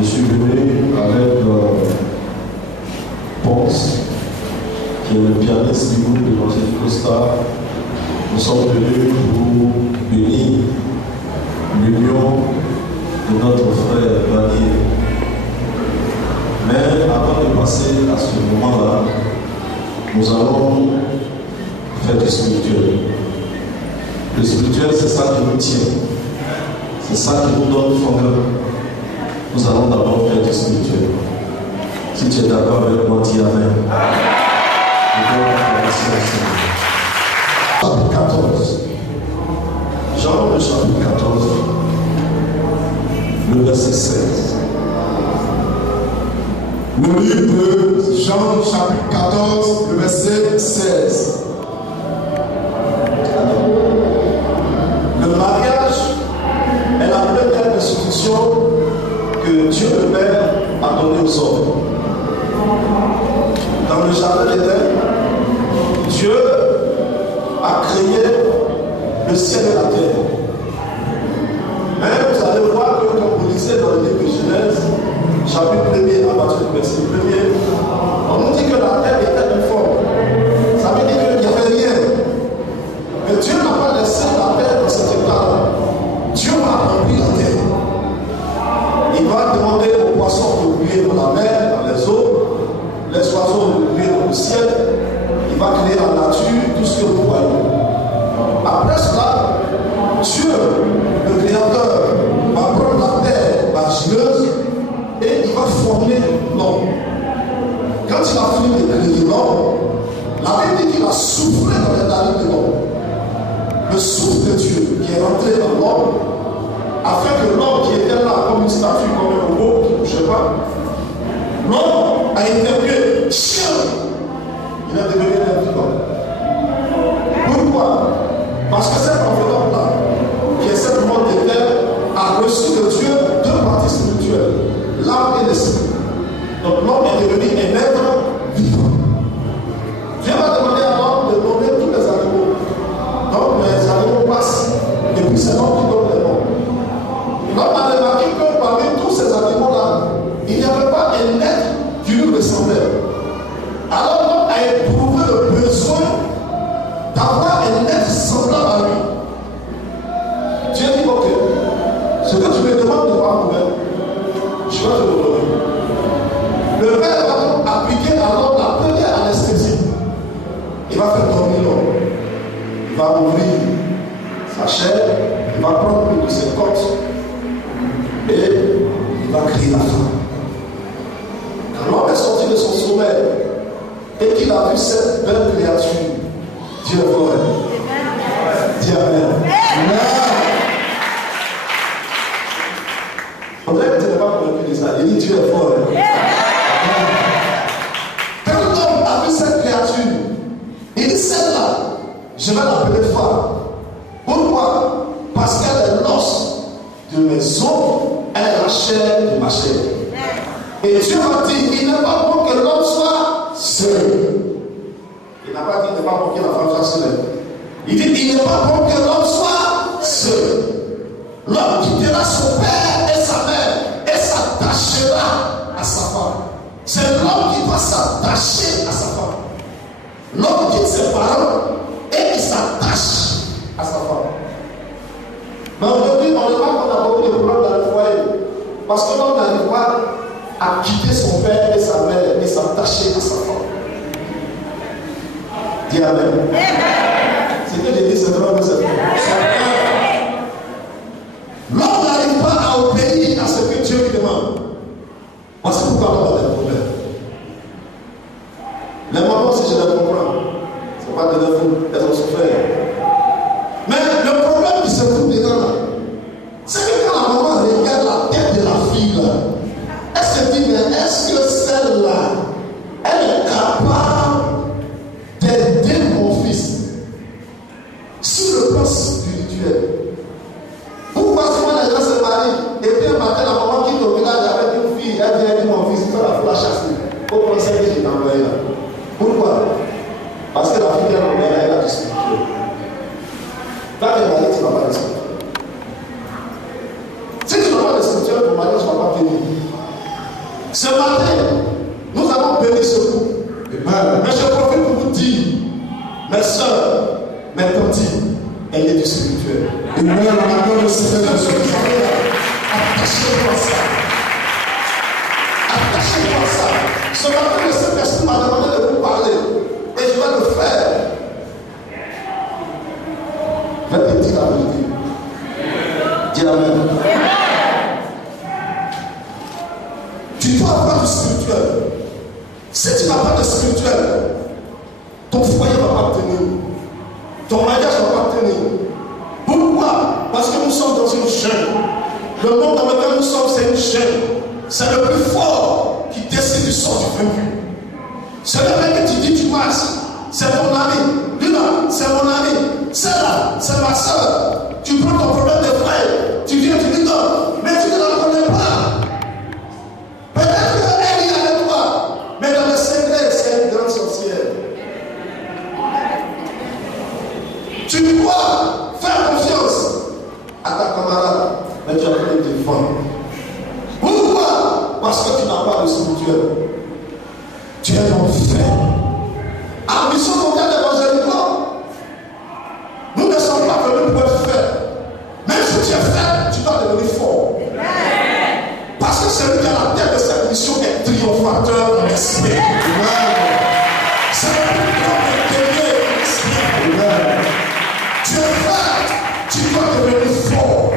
Je suis venu avec Ponce, qui est le pianiste du groupe de l'Angélique Costa. Nous sommes venus pour bénir l'union de notre frère Vanier. Mais avant de passer à ce moment-là, nous allons faire du spirituel. Le spirituel, c'est ça qui nous tient. C'est ça qui nous donne fondeur. Nous allons d'abord faire du spirituel. Si tu es d'accord avec moi, dis Amen. Chapitre 14. Jean, le chapitre 14, le verset 16. Le livre de Jean, chapitre 14, le verset 16. Le mariage est la première institution que Dieu le Père a donnée aux hommes. Dans le jardin d'Éden, Dieu a créé le ciel et la terre. Mais vous allez voir que quand vous lisez dans le livre de Genèse, chapitre 1er, à partir du verset 1er, on nous dit que la terre était informe. Ça veut dire qu'il n'y avait rien. Mais Dieu n'a pas laissé la terre dans cet état-là. Dieu a rempli la terre. Il va demander aux poissons de grouiller dans la mer, dans les eaux, les oiseaux de grouiller dans le ciel. Il va créer la nature, tout ce que vous voyez. Après cela, Dieu, le Créateur, va prendre la terre argileuse et il va former l'homme. Quand il a fini de créer l'homme, la Bible dit qu'il a soufflé dans les narines de l'homme. Le souffle de Dieu qui est rentré dans l'homme, afin que l'homme qui était là comme une statue, comme un robot qui ne bougeait pas, l'homme a interviewé chien. Il a devenu un vivant. Pourquoi? Parce que cette enveloppe-là, qui est cette monde de terre, a reçu de Dieu deux parties spirituelles, l'âme et l'esprit. Donc l'homme est devenu un être vivant. Dieu va demander à l'homme de nommer tous les animaux. Donc les animaux passent, et puis c'est l'homme qui donne les noms. L'homme a remarqué que parmi tous ces animaux-là, il n'y avait pas un être qui lui ressemblait. Alors l'homme a éprouvé le besoin d'avoir un être semblable à lui. Dieu dit, ok, ce que tu me demandes de voir moi-même, je vais te le donner. Le Père va donc appliquer à l'homme la première anesthésie. Il va faire dormir l'homme. Il va ouvrir sa chair, il va prendre une de ses côtes et il va créer la femme. Quand l'homme est sorti de son sommeil et qu'il a vu cette belle créature, Dieu est vrai. Dis Amen. On dirait que tu n'es pas convaincu de ça. Il dit Dieu est fort. Quand l'homme a vu cette créature, il dit celle-là, je vais l'appeler femme. Pourquoi? Parce qu'elle est l'os de mes os, elle est la chair de ma chair. Et Dieu m'a dit, il n'est pas bon que l'homme soit seul. Il n'a pas dit, il n'est pas bon que la femme soit seule. Il dit, il n'est pas bon que l'homme soit seul. L'homme quittera son père et sa mère et s'attachera à sa femme. C'est l'homme qui va s'attacher à sa femme. L'homme quitte ses parents et il s'attache à sa femme. Mais aujourd'hui, on remarque qu'on a beaucoup de problèmes dans le foyer. Parce que l'homme n'arrive pas à quitter son père et sa mère et s'attacher à sa femme. Dis Amen. Ce que j'ai dit, c'est vraiment que c'est l'homme n'arrive pas à obéir à ce que Dieu lui demande. Parce que pourquoi on a des problèmes? Les mamans, si je les comprends, ce n'est pas de leur faute, elles ont souffert. Mais le problème qui se trouve dedans là, c'est que quand la maman regarde la tête de la fille là, elle se dit, mais est-ce que celle-là, elle est capable d'aider mon fils sur le plan spirituel? Pourquoi souvent les gens se marient et puis un matin la maman quitte au village avec une fille, elle vient dire mon fils, il faut la chasser. Au conseil que j'ai envoyé là. Pourquoi? Parce que la fille elle a du spirituel. Quand tu es marié, tu n'as pas de spirituel. Si tu n'as pas de spirituel, ton mariage ne va pas tenir. Ce matin, nous allons bénir ce couple. Mais je profite pour vous dire, mes soeurs, mes tantes, elle est du spirituel. Attachez-vous à ça. Attachez-vous à ça. Ce matin, le Saint-Esprit m'a demandé de vous parler. Et je vais le faire. Je vais te dire la vérité. Dis Amen. Tu dois avoir du spirituel. Si tu n'as pas de spirituel, ton foyer ne va pas tenir. Ton mariage ne va pas tenir. Pourquoi? Parce que nous sommes dans une chaîne. Le monde dans lequel nous sommes, c'est une chaîne. C'est le plus fort qui décide du sort du vaincu. C'est le mec que tu dis tu passes. C'est ton ami. Lui-là, c'est mon ami. Celle-là, c'est ma soeur. Tu prends ton problème de frère. Tu viens, tu dis non. Mais tu ne la connais pas. Peut-être qu'elle est avec toi. Mais dans le secret, c'est une grande sorcière. Tu dois faire confiance à ta camarade. Mais tu as pris des défendre. Pourquoi? Parce que tu n'as pas de spirituel. Tu es en fait. Ambition mondiale d'évangélisation. Nous ne sommes pas venus pour être faits. Même si tu es fait, tu dois devenir fort. Parce que celui qui a la tête de cette mission est triomphateur en esprit. C'est le plus grand guerrier en esprit. Tu es fait, tu dois devenir fort.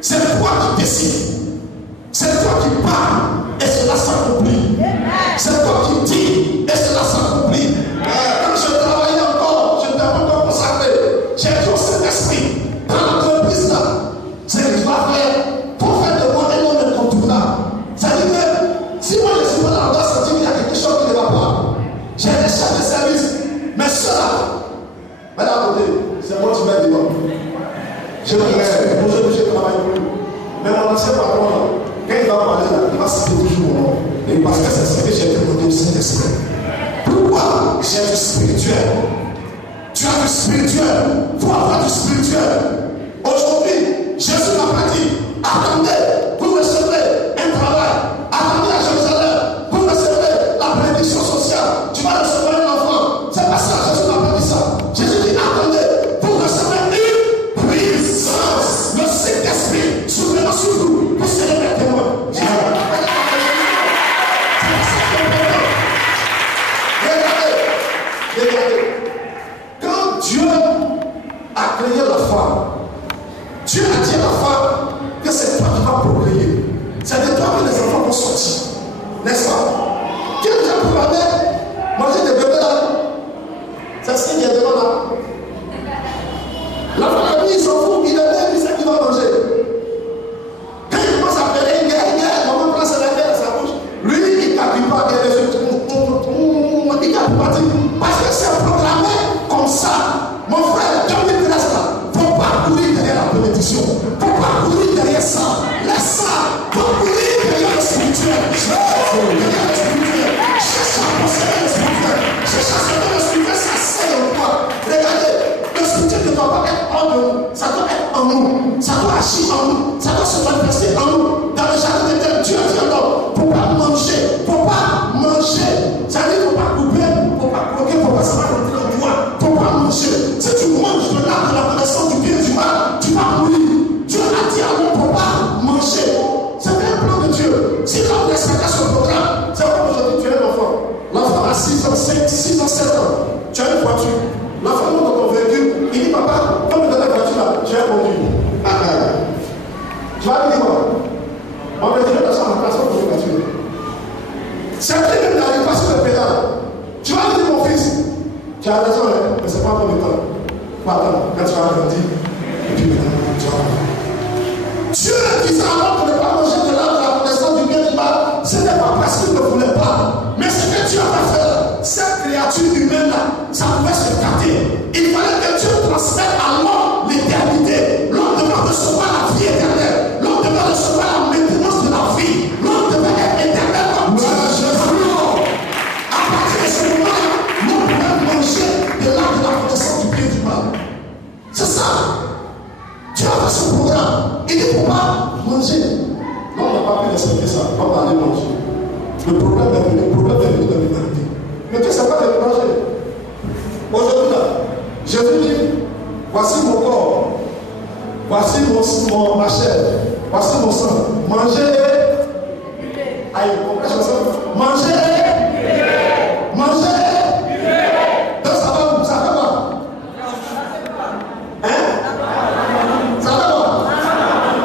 C'est toi qui décides. C'est toi qui parles et cela s'accomplit. C'est toi qui dis et cela s'accomplit. Quand je travaillais encore, je n'étais pas encore consacré. J'ai dit au Saint-Esprit, dans l'entreprise là, c'est que je dois faire pour faire de moi un homme incontournable. Ça veut dire que si moi je suis pas là, on doit sentir qu'il y a quelque chose qui ne va pas. J'ai des chefs de service, mais cela, mais là à côté, c'est moi qui mets devant. Je le fais, aujourd'hui je travaille plus. Mais mon ancien patron là, quand il va parler là, il va citer toujours mon nom. Et parce que c'est ce que j'ai demandé au Saint-Esprit. Pourquoi? J'ai du spirituel. Tu as du spirituel. Il faut avoir du spirituel. Aujourd'hui, Jésus n'a pas dit, attendez, vous recevrez un travail. Attendez à Jérusalem, vous recevrez la bénédiction sociale. Tu vas recevoir un enfant. C'est pas ça, Jésus n'a pas dit ça. Jésus dit, attendez, vous recevrez une puissance. Le Saint-Esprit souverain sur vous. Vous serez mes témoins. Regardez. Quand Dieu a créé la femme, Dieu a dit à la femme que c'est toi qui vas procréer. C'est de toi que les enfants vont sortir. N'est-ce pas? Quel Dieu peut manger des bébés là? C'est ce qu'il y a devant là. La femme, il s'en fout, il est là, il sait qu'il va manger. Quand il commence à faire une guerre, maman place la guerre dans sa bouche. Lui, il ne calcule pas guerre, il ne calcule pas. Parce que c'est programmé comme ça. Mon frère, 2013 là, il ne faut pas courir derrière la bénédiction. Il ne faut pas courir derrière ça. Laisse ça. Il faut courir derrière le spirituel. Derrière le spirituel. Cherche à posséder le spirituel. Cherche à sauver le spirituel, ça sert en toi. Regardez, le spirituel ne doit pas être en nous. Ça doit être en nous. Ça doit agir en nous. Ça doit se manifester en nous. Dans le jardin d'Éden, Dieu a dit alors, il ne faut pas manger. Il ne faut pas manger. Ça veut dire qu'il ne faut pas couper. Il ne faut pas croquer. Il ne faut pas savoir rentrer dans le doigt. Il ne faut pas manger. Si tu manges de l'arbre de la connaissance du bien et du mal, tu vas mourir. Dieu a dit alors, il ne faut pas manger. C'est un plan de Dieu. Si l'homme respecte ce programme, c'est comme aujourd'hui, tu es un enfant. L'enfant a 6 ans, 5, 6 ans, 7 ans. Tu as une voiture. L'enfant monte dans ton véhicule. Il dit, papa, comme me donne la voiture là, j'ai conduit. Tu vas lui dire quoi? On va dire, attention, on va passer pour une voiture. Certains même n'arrivent pas sur le pédale. Tu vas lui dire, mon fils, tu as raison, mais ce n'est pas pour le temps. Pas attendre, quand tu vas grandir. Et puis maintenant, tu vas. Dieu disait alors de ne pas manger de l'arbre de la connaissance du bien et du mal. Ce n'est pas parce qu'il ne voulait pas. Mais ce que Dieu a fait, cette créature humaine-là, ça pouvait se gâter. Il fallait que Dieu transmette à l'homme l'éternité. L'homme devait recevoir la vie éternelle. L'homme devait recevoir la maintenance de la vie. L'homme devait être éternel comme Dieu. À partir de ce moment-là, l'homme pouvait manger de l'arbre de la connaissance du bien et du mal. C'est ça. Dieu a fait ce programme. Il ne faut pas manger. accepter ça. On va aller manger. Le problème est venu de l'humanité. Mais tu sais pas décourager. Aujourd'hui là, Jésus dit, voici mon corps, voici ma chair, voici mon sang. Mangez et... Aïe, comprenez ça? Mangez et... Mangez et... Donc ça va où? Ça va quoi? Hein? Ça va quoi?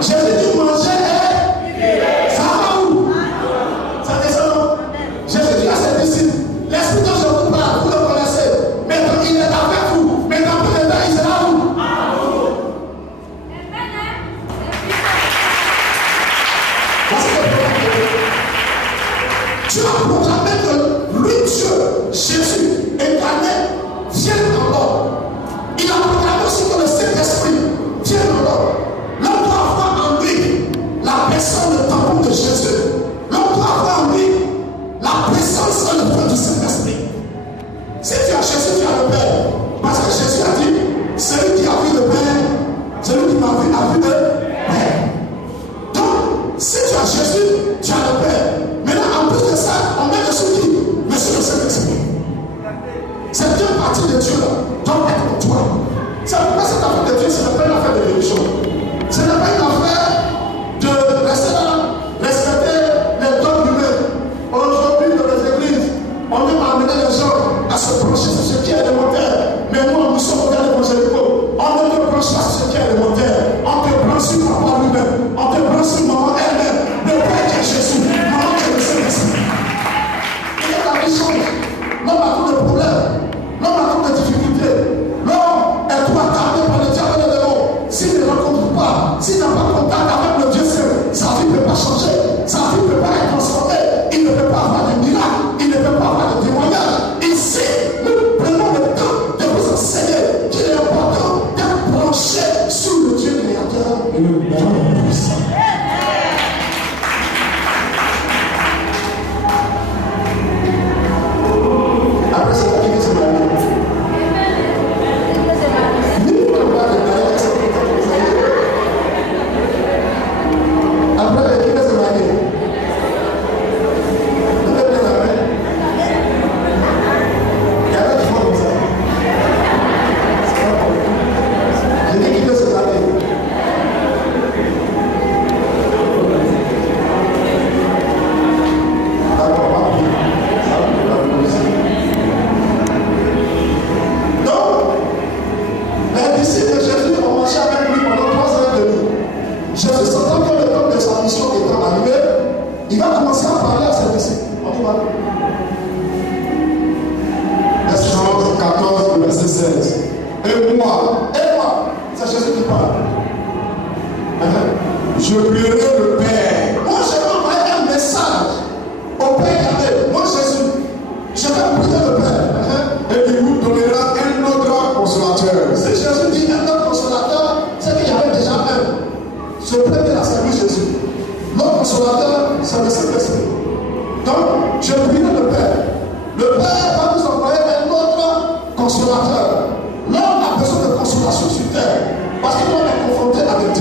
Jésus dit manger et... Ça va où? Ça descend. Jésus dit à ses disciples, l'esprit dont je vous parle, vous le connaissez. Mais quand il est avec vous, mais dans peu de temps, il sera où? Tu as proclamé que lui, Dieu, Jésus, incarné, vient dans l'homme. Il a proclamé aussi que le Saint-Esprit vient dans l'homme. L'homme doit avoir en lui la personne, le tampon de Jésus. L'homme doit avoir en lui la présence et le feu du Saint-Esprit. Si tu as Jésus, tu as le Père. Parce que Jésus a dit, celui qui a vu le Père, celui qui m'a vu a vu le Père. Donc, si tu as Jésus, tu as le Père. Maintenant, en plus de ça, on met dessus qui? Mais sur le Saint-Esprit. Cette deux partie de Dieu là doit être en toi. C'est pourquoi cette affaire de Dieu, ce n'est pas une affaire de religion. Ce n'est pas une affaire de rester là, respecter les dogmes humains. Aujourd'hui, dans les églises, on aime amener les gens à se brancher sur ce qui est élémentaire. Mais nous sommes dans l'évangélico. On ne te branche pas sur ce qui est élémentaire. On te branche sur papa lui-même. On te branche sur maman elle-même. Le Père qui est Jésus. Maman qui est le Saint-Esprit. Et la vie change. L'homme a tous les problèmes. L'homme a toutes les difficultés. L'homme est tout attardé par le diable et le démon. S'il ne rencontre pas, s'il n'a pas contact avec le Dieu Saint, sa vie ne peut pas changer. Sa vie ne peut pas être transformée. Il ne peut pas avoir de miracles. Il ne peut pas avoir de témoignages. Ici, nous prenons le temps de vous enseigner qu'il est important d'être branché sur le Dieu créateur et le Dieu puissant. Après, c'est la qui se marie. Après, qui va se marier? Vous êtes bien après? Il y a d'autres qui font comme ça. J'ai dit qui va se marier. D'accord, pas plus. Ça va plus. Donc, les disciples de Jésus ont marché avec lui pendant 3 ans et demi. Jésus, sentant que le temps de sa mission étant arrivé, il va commencer à parler à ses disciples. On y va. Jean 14, verset 16. Et moi, c'est Jésus qui parle. je prierai le Père. Moi, je vais envoyer un message au Père Yahvé. Moi, Jésus, je vais prier le Père. Et il vous donnera un autre consolateur. Si Jésus dit un autre consolateur, c'est qu'il y avait déjà un. Ce premier là, c'est lui Jésus. L'autre consolateur, c'est le Saint-Esprit. Donc, je prie le Père. Le Père va nous envoyer un autre consolateur. L'homme a besoin de consolation sur terre. Parce que l'homme est confronté avec